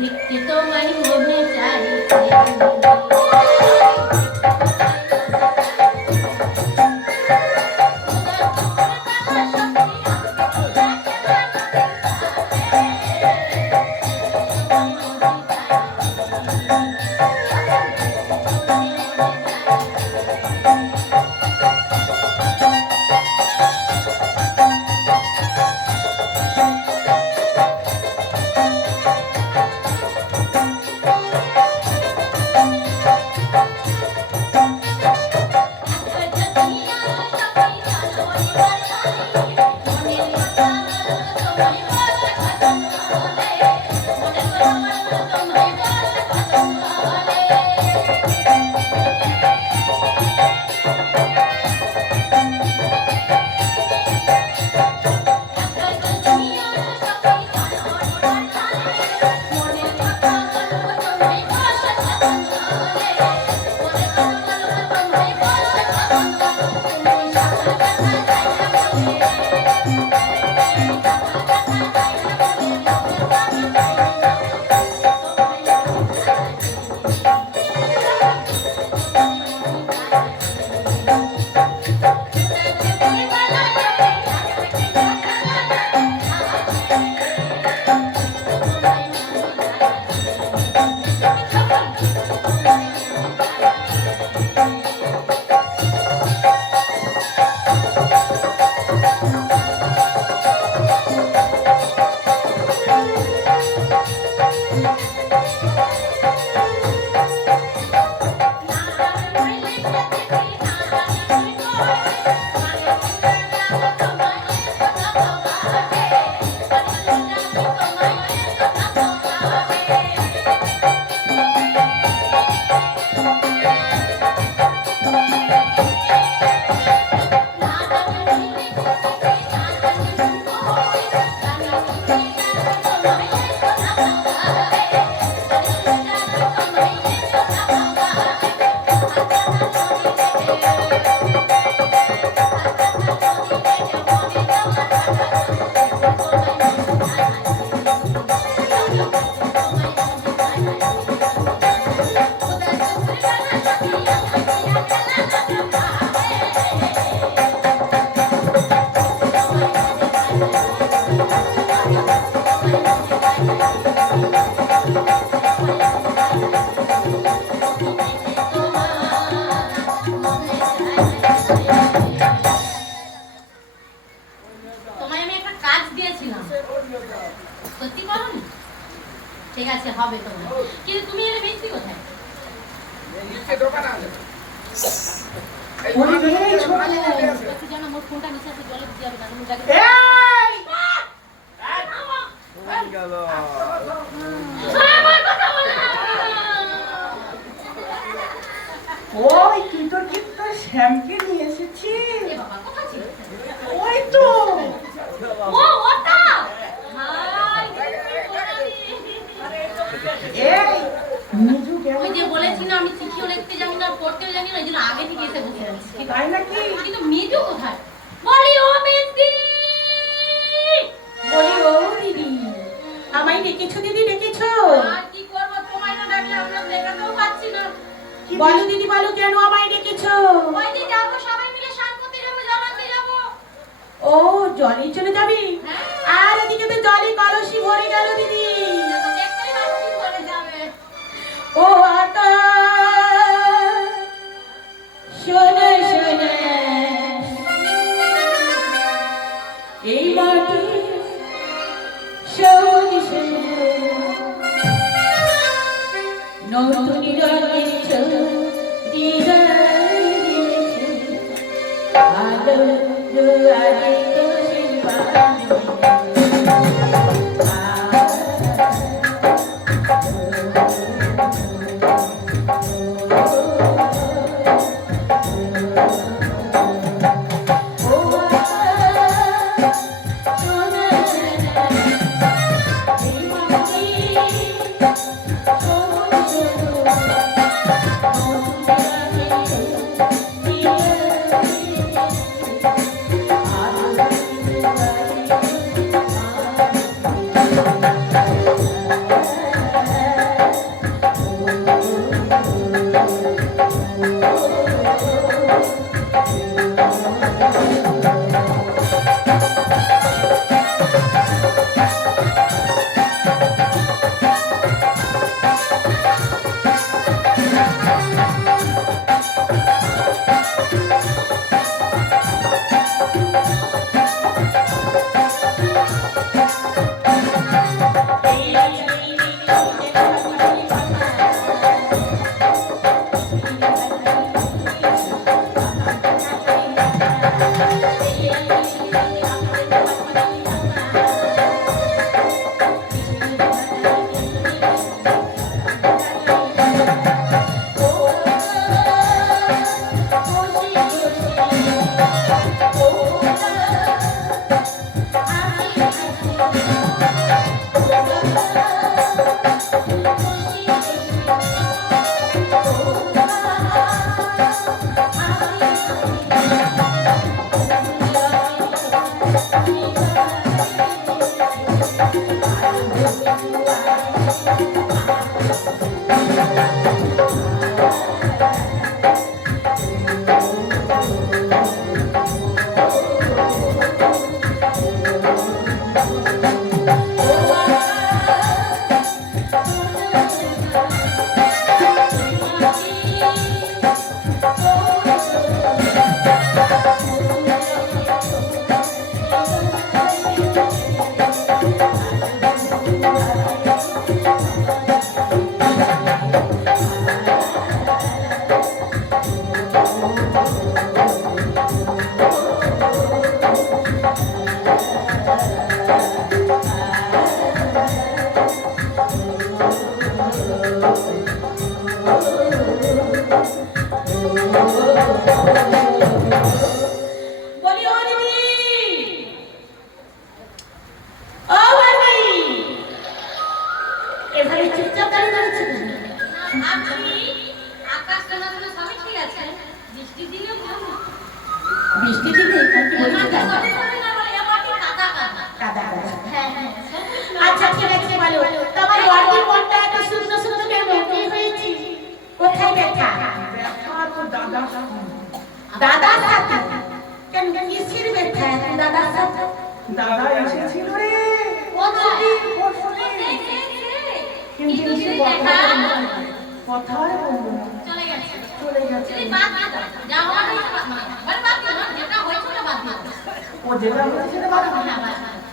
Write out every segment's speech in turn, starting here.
দেখতে তোমায় মনে চাইছে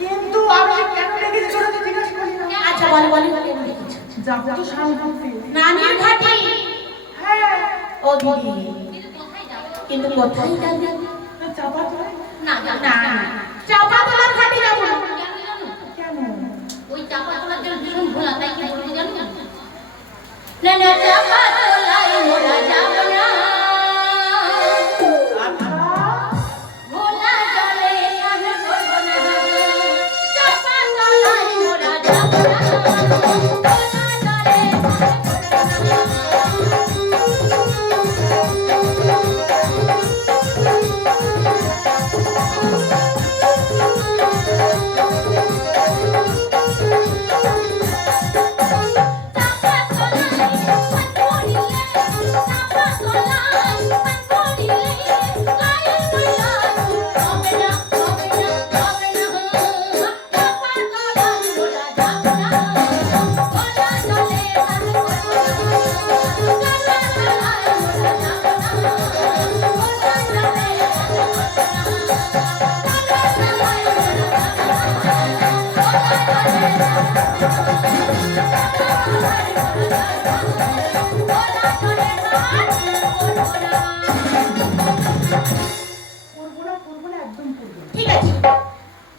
কিন্তু আমি কেন লেগেছি সেটা তো জিজ্ঞাসা করি না। আচ্ছা বলো বলো কেন লিখেছো? যাবো তো শান্তিতে। নানির ঘাটে? হ্যাঁ। ও দিদি কিন্তু কোথায় যাবে? চাপা তলা? না না না চাপা তলার ঘাটে যাবো না। কেন? ওই চাপা তলার জন্য ভীষণ ভোলা, তাই কি বলবো জানো? না না চাপা তলায় মোরা যাব না, ভোলা জলে স্নান করব না, চাপা তলায় মোরা যাব না, ভোলা জলে ঠিক আছে,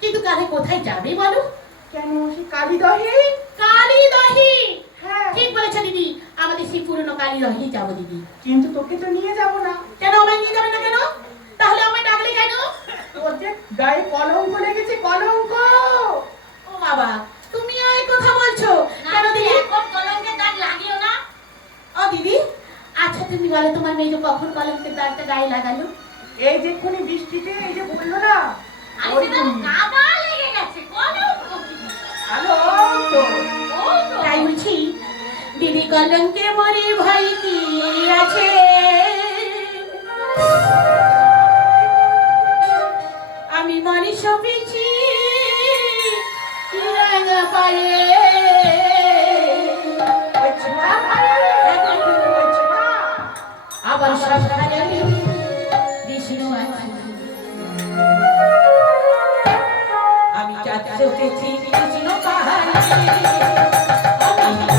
কিন্তু কালে কোথায় যাবে বলো? কেন? সে কালীদহে? কালীদহে? হ্যাঁ ঠিক বলেছো দিদি, আমাদের সেই পুরনো কালীদহে যাবো দিদি। কিন্তু তোকে তো নিয়ে যাব না। কেন আমায় নিয়ে যাবে না কেন? তাহলে আমায় ডাকলে কেন? তোর যে গায়ে কলঙ্ক লেগেছে, কলঙ্ক। ও বাবা, তুমি এই কথা বলছো কেন দিদি? এখন কলঙ্কের দাগ লাগিও না। ও দিদি, আচ্ছা তুমি বলো তোমার মেয়ে যে কখন কলঙ্কের দাগটা গায়ে লাগালো? এই যে এক্ষুনি বৃষ্টিতে এই যে বললো না, আরে সেটা কাদা লেগে গেছে, কলঙ্ক। হ্যালো তো তাই বলছি দিদি কলঙ্কে মরে ভয় কি আছে, আমি মানুষ পেয়েছি রাঙা পারে, ওই ছোড়া পারে, ওই ছোড়া। আবার সব হারালে কৃষ্ণ আছে, আমি চাচ্ছি কৃষ্ণ পাহাড়ে, আমি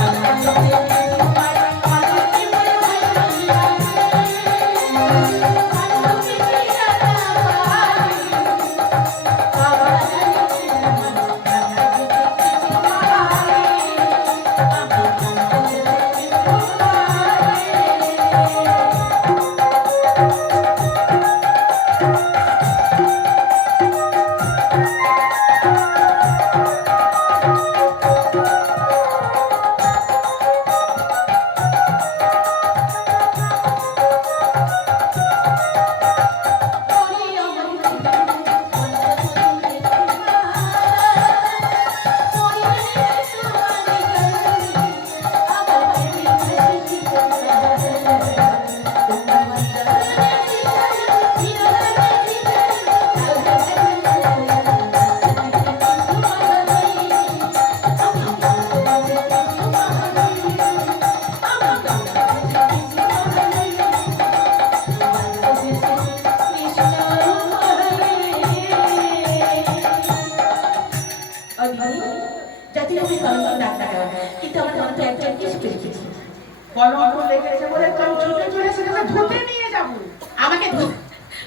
কলঙ্ক লেগেছে বলে তো আমি ছুটে চলে এসেছে ধুতে নিয়ে যাবো। আমাকে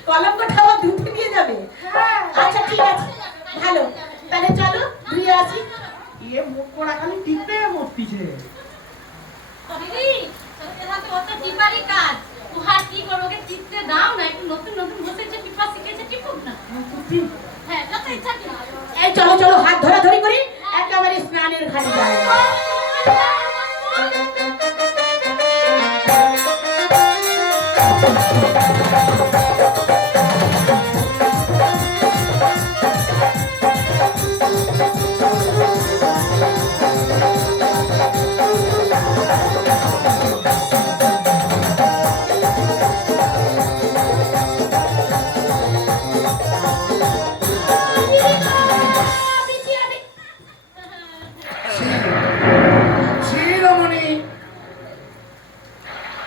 কলমটা আবার ধুতে নিয়ে যাবে? হ্যাঁ। আচ্ছা ঠিক আছে, ভালো, তাহলে চলো ধুয়ে আসি। মুখ করা খালি টিপে মরতিছে। দিদি এটা তো অত টিপারি কাজ। তুহার কি করো, ওকে টিপতে দাও না, একটু নতুন নতুন বসেছে, টিপা শিখেছে, টিপুক না। হ্যাঁ যত ইচ্ছা টিপ। এই চলো চলো, হাত ধরাধরি করি, একেবারে স্নানের ঘাটে যাই।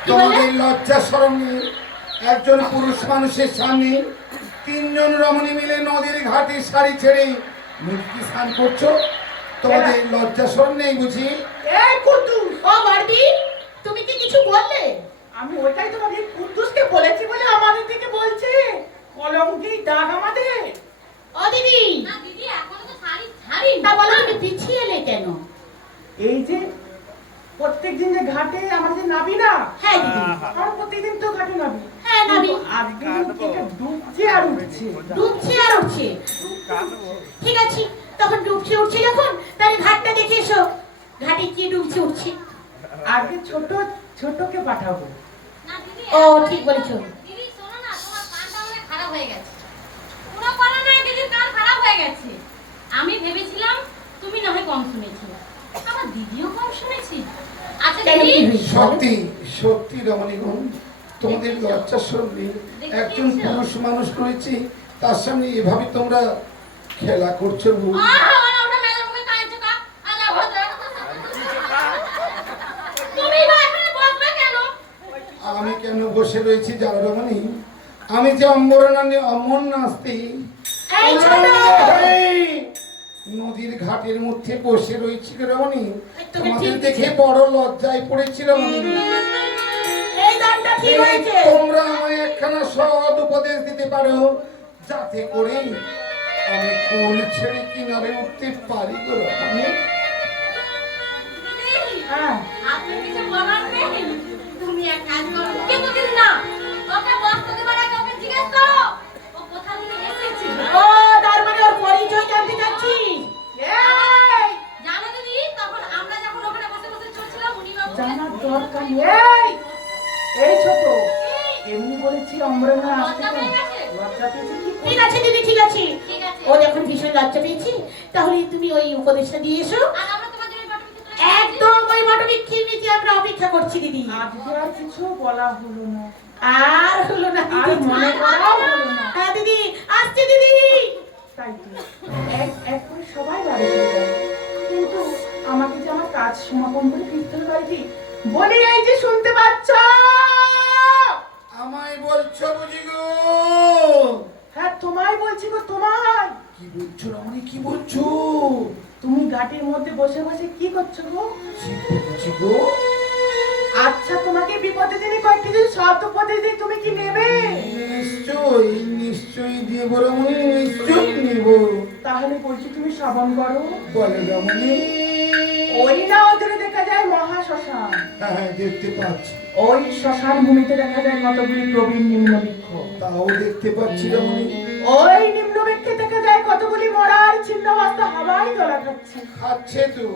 তোমাদের লজ্জা শরম নেই? একজন পুরুষ মানুষের সামনে তিনজন রমণী মিলে নদীর ঘাটে শাড়ি ছেড়ে মূর্তি স্নান করছো? তোমাদের লজ্জা শরম নেই বুঝি? এই কুদ্দুস, ও বারবি, তুমি কি কিছু বললে? আমি ওইটাই তোমাকে কুদ্দুসকে বলেছি বলে আমাদের দিকে বলছে কলঙ্কি দাগ আমাদের। ও দিদি, না দিদি এখনো তো শাড়ি ছাড়ি তা বলো তুমি পিছিয়ে এলে কেন? এই যে প্রত্যেকদিন যে ঘাটে আমাদের যে নাবি না, হ্যাঁ দিদি, আমরা প্রত্যেকদিন তো ঘাটে নাবি। হ্যাঁ নাবি। কিন্তু আজকে থেকে ডুবছে আর উঠছে। ডুবছে আর উঠছে। ঠিক আছে, তখন ডুবছে উঠছে যখন, তাহলে ঘাটটা দেখে এসো, ঘাটে কি ডুবছে উঠছে। আগে ছোট ছোটকে পাঠাবো। না দিদি ও ঠিক বলেছো। দিদি শোনো না, তোমার কানটা অনেক খারাপ হয়ে গেছে। পুরো করা নাই, দিদির কান খারাপ হয়ে গেছে। আমি ভেবেছিলাম তুমি না হয় কম শুনেছি, আমার দিদিও কম শুনেছি। আচ্ছা কেন দিদি কি হয়েছে? সত্যি সত্যি রমণীগণ, তোমাদের লজ্জা শরম নেই? একজন পুরুষ মানুষ রয়েছে, তার সামনে এভাবে তোমরা খেলা করছো গো? ওটা মেলার মুখে কাঁদছো কা? আলা ভদ্র। তুমি বা এখানে বসবে কেন? আমি কেন বসে রয়েছি জানো রমণী? আমি যে অমর নাস্তি এই ছোট, নদীর ঘাটের মধ্যে বসে রয়েছি রমণী। তোকে তোমাদের ঠিক দেখে বড় লজ্জায় পড়েছি রমণী। এই গানটা ঠিক হয়েছে। তোমরা আমায় একখানা সৎ উপদেশ দিতে পারো, যাতে করে আমি কোল ছেড়ে কিনারে উঠতে পারি গো রমণী। দিদি হ্যাঁ, আপনি কিছু বলার নেই? তুমি এক কাজ করো, কিন্তু দিদি না, ওকে বসতে দেবার আগে ওকে জিজ্ঞেস করো ও কোথা থেকে এসেছে। ও তার মানে ওর পরিচয় জানতে চাচ্ছিস? এই জানো দিদি, তখন আমরা যখন ওখানে বসে বসে চলছিলাম উনি বাবু জানার দরকার নেই। এই ছোট, এমনি বলেছি অমরনা আসতে লজ্জা কেন? পেয়ে গেছে? লজ্জা পেয়েছে কি ঠিক আছে দিদি, ঠিক আছে। ঠিক আছে। ও যখন ভীষণ লজ্জা পেয়েছি, তাহলে তুমি ওই উপদেশটা দিয়ে এসো। আর আমরা তোমার জন্য বাটুমিতে তুলে একদম ওই মটবিক খেয়ে নিতে আমরা অপেক্ষা করছি দিদি। আজকে আর কিছু বলা হলো না, আর হলো না আর দিদি, মনে করাও হলো না। হ্যাঁ দিদি, আসছে দিদি। তাই তো এক এক করে সবাই বাড়ি চলে যায়, কিন্তু আমাকে যে আমার কাজ সমাপন করে ফিরতে হবে বাড়িতে। বলি এই যে শুনতে পাচ্ছ? আমায় বলছো বুঝি গো? হ্যাঁ তোমায় বলছি গো, তোমায়। কি বলছো রমণী, কি বলছো? তুমি ঘাটের মধ্যে বসে বসে কি করছো গো? কি বলছি গো? আচ্ছা তোমাকে বিপদে দিনে কয়েকটি যদি শব্দ উপদেশ দিই, তুমি কি নেবে? নিশ্চয়ই নিশ্চয়ই দেব রমণী, নিশ্চয়ই নেব। তাহলে বলছি তুমি শ্রবণ করো। বলে রমণী। ওই না ওদের দেখা যায় মহা শ্মশান, হ্যাঁ দেখতে পাচ্ছি। ওই শ্মশান ভূমিতে দেখা যায় কতগুলি প্রবীণ নিম্নবৃক্ষ, তাও দেখতে পাচ্ছি রমণী। ওই নিম্নবৃক্ষে দেখা যায় কতগুলি মরার ছিন্ন বস্তা হাওয়ায় দোলা খাচ্ছে। খাচ্ছে তো।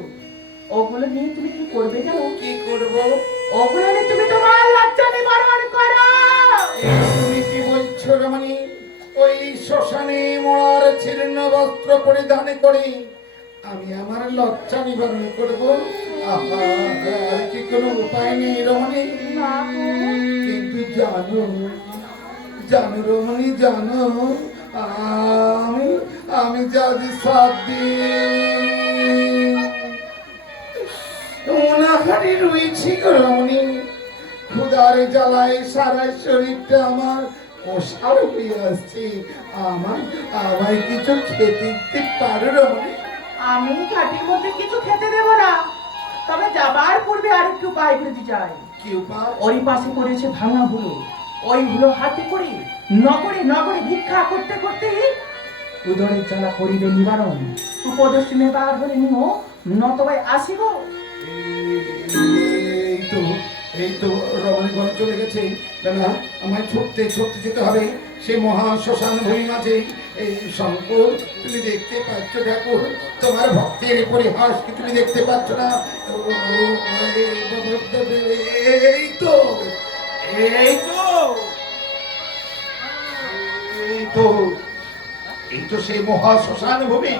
ওগুলো নিয়ে তুমি কি করবে জানো? কি করব? ওগুলো নিয়ে তুমি তোমার লজ্জা নিবারণ করো। তুমি কি বলছো রমণী? ওই শ্মশানে মরার ছিন্ন বস্ত্র পরিধান করে আমি আমার লজ্জা নিবারণ করব? আহা, আর কি কোনো উপায় নেই রমণী? না গো, কিন্তু জানো জানো রমণী, জানো আমি আমি যদি সাত দিন ওনাখানে রয়েছি গো রমণী। ক্ষুধারে জ্বালায় সারা শরীরটা আমার অসার হয়ে আসছে। আমায় কিছু খেতে দিতে পারো রমণী? আমি ঘাটের মধ্যে কিছু খেতে দেব না, তবে যাবার পূর্বে আরেকটু পায়ে ভেজে যাই। কি উপায়? ওই পাশে করেছে ভাঙা হুলো, ওই হুলো হাতে করে নগরে নগরে ভিক্ষা করতে করতে উদরের জ্বালা করিবে নিবারণ। উপদেশ নেবার হলে নিও নতবাই আসিব। এই তো রমণীগঞ্জ চলে গেছে। দাদা আমায় ছুটতে ছুটতে যেতে হবে সেই মহা শ্মশান ভূমি মাঝে। এই শঙ্কর, তুমি দেখতে পাচ্ছ ঠাকুর? তোমার ভক্তের পরিহাস কি তুমি দেখতে পাচ্ছ না? এই তো এই তো এই তো এই তো সেই মহা শ্মশান ভূমি।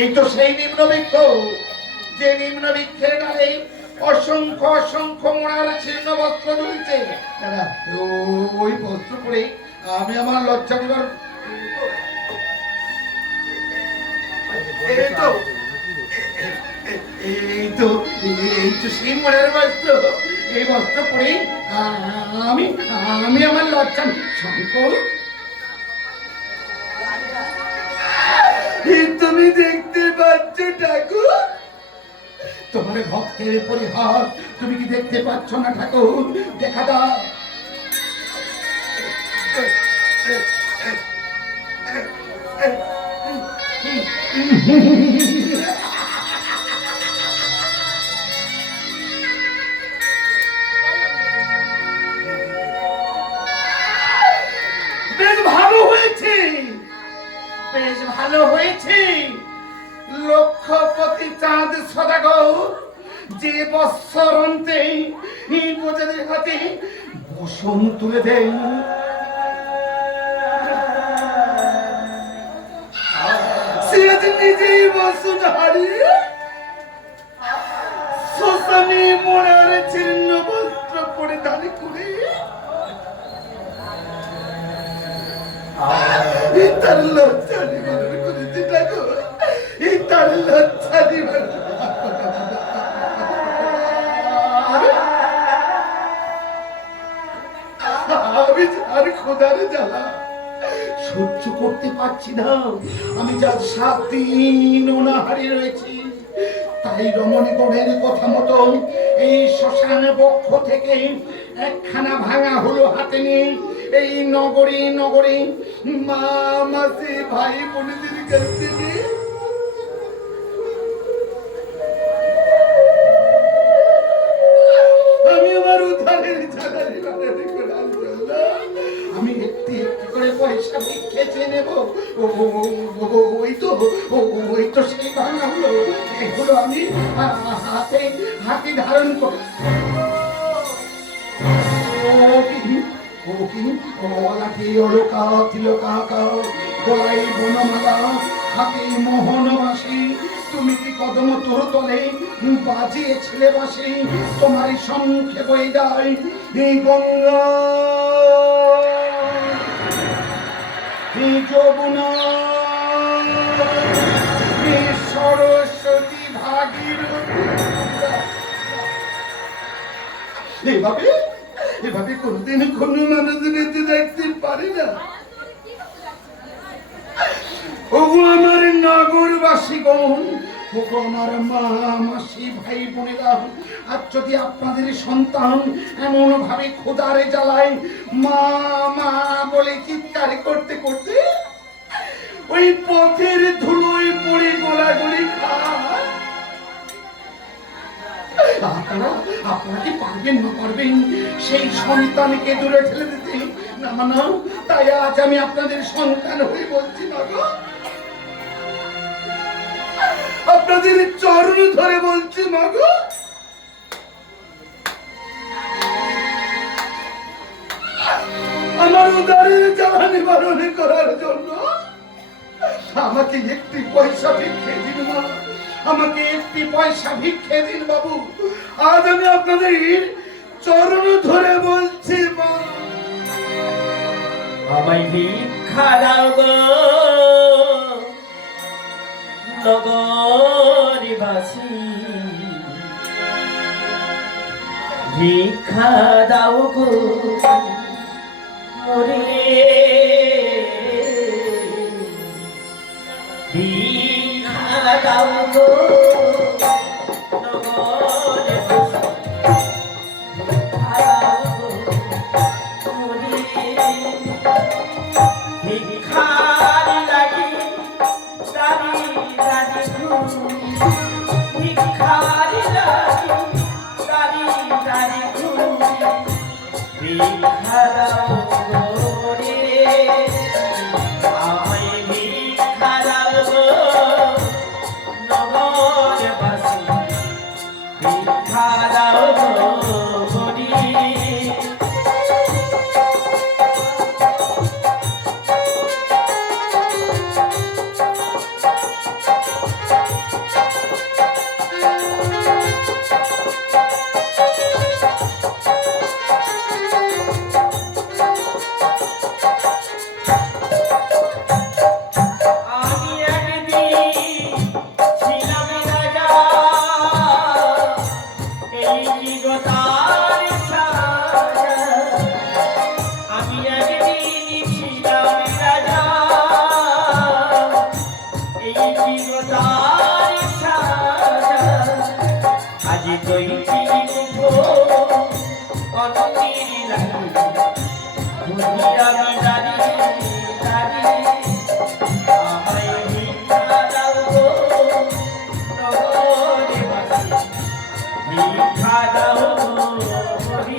এই তো সেই নিম্ন বৃক্ষ, যে নিম্ন বৃক্ষের ডালে অসংখ্য অসংখ্য মোড়ার ছিন্ন বস্ত্র ঝুলছে। দাদা ওই বস্ত্র পরে আমি আমার লজ্জা নিবার। এই তো এই তো এই তো সেই মোড়ার বস্ত্র। এই বস্ত্র পরে আমি আমি আমার লজ্জা। শঙ্কর, তুমি দেখতে পাচ্ছ ঠাকুর? তোমার ভক্তের পরিহার তুমি কি দেখতে পাচ্ছ না ঠাকুর? দেখা দাও। বেশ ভালো হয়েছে, বেশ ভালো হয়েছে। লক্ষপতি চাঁদ সদাগর যে বৎসর অন্তে প্রজাদের হাতে বসন তুলে দেয়, সে আজ নিজেই বসন হারিয়ে শ্মশানে মোড়ার ছিন্ন বস্ত্র পরিধান করে তার লজ্জা নিবারণ করেছে ঠাকুর। তার লজ্জা নিবারণ। আমি আর খোদার জ্বালা সহ্য করতে পারছি না। আমি যা 7 দিন অনাহারে রয়েছি। তাই রমণীগণের কথা মতো এই শ্মশান বক্ষ থেকে একখানা ভাঙা হলো হাতে নিয়ে এই নগরী নগরী মা মাসি ভাই বোনদের কাছে নিয়ে আমি আমার উদ্ধারের জ্বালানি বানানি করার জন্য আমি একটি একটি করে পয়সা ভিক্ষে চেয়ে নেব। ওই তো সেই ভাঙা হলো। এগুলো আমি হাতে হাতে ধারণ করে গলায় বনমালা, হাতে মোহনবাসী। তুমি কি কদম তোর তলে বাজিয়েছিলে বাসি? তোমার সম্মুখে বয়ে যায় এই গঙ্গা, এই যমুনা, এই সরস্বতী, ভাগীরথী। এভাবে এভাবে কোনদিন কোনো মানুষদের দেখতে পারি না। ওগো আমার নগরবাসীগণ, ওগো আমার মা মাসি ভাই বোনেরা, আর যদি আপনাদের সন্তান এমন ভাবে খোদারে জ্বালায় মা মা বলে চিৎকার করতে করতে ওই পথের ধুলোয় পড়ে গোলাগুলি খায়, আপনারা কি পারবেন না পারবেন সেই সন্তানকে দূরে ঠেলে দিতে? না না, তাই আজ আমি আপনাদের সন্তান হয়ে বলছি না গো, আপনাদের চরণ ধরে বলছি মা গো, আমার উদারের জ্বালা নিবারণ করার জন্য আমাকে একটি পয়সা ভিক্ষে দিন মা, আমাকে একটি পয়সা ভিক্ষে দিন বাবু। আজ আমি আপনাদের চরণ ধরে বলছি মা, আমায় ভিক্ষা দাও গো নগরবাসী, ভিক্ষা দাও গো মোরে, ভিক্ষা দাও গো নগরবাসী। ভিক্ষা দাও গো হরি। আমি একদিন ছিলাম রাজা, এই জীবতার সাজা। আমি একদিন ছিলাম রাজা, এই জীবতার সাজা। আজ দৈতি মুঠো অনতির লাগি, ঘুরি আমি দাঁড়িয়ে দাঁড়িয়ে। আমায় ভিক্ষা দাও গো নগরবাসী, ভিক্ষা দাও গো হরি।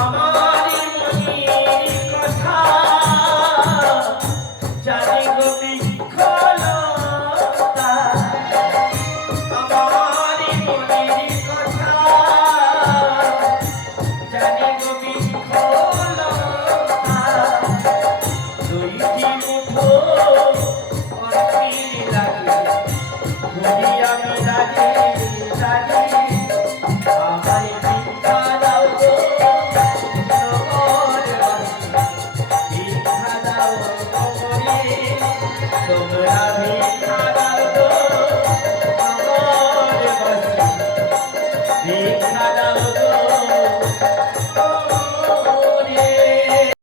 আমার মনের কথা জানে গো বৃক্ষলতা। আমার মনের কথা জানে গো বৃক্ষলতা। দুইটি মুঠো অন্তির লাগে, ঘুরি আমি দাঁড়িয়ে দাঁড়িয়ে। আমায় ভিক্ষা দাও গো নগরবাসী, ভিক্ষা দাও গো হরি। তোমরা ভিক্ষা